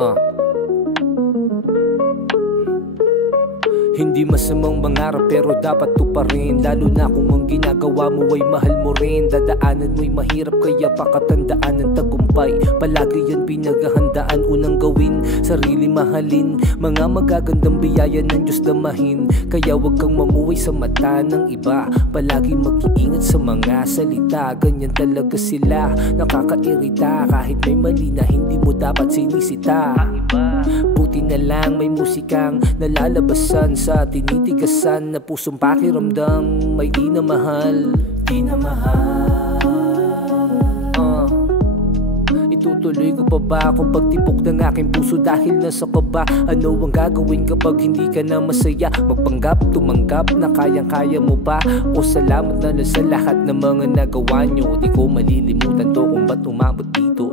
Uh. Hindi masamang mangarap pero dapat tuparin, lalo na kung ang ginagawa mo ay mahal mo rin. Dadaanan mo'y mahirap kaya pakatandaan ng tagumpay. Palagi yan pinaghahandaan, unang gawin, sarili mahalin. Mga magagandang biyaya ng Diyos damahin. Kaya wag kang mamuhay sa mata ng iba, palagi mag-iingat sa mga salita. Ganyan talaga sila, nakakairita. Kahit may mali na hindi mo dapat sinisita. Buti na lang may musikang nalalabasan sa tinitigasan na pusong pakiramdam. May di na mahal, di na mahal. Itutuloy ko pa ba kung pagtipok ng aking puso dahil nasa kaba? Ano ang gagawin kapag hindi ka na masaya? Magpanggap, tumanggap na kayang-kaya mo pa? O salamat na lang sa lahat ng mga nagawa nyo. Di ko malilimutan to kung ba't umabot dito.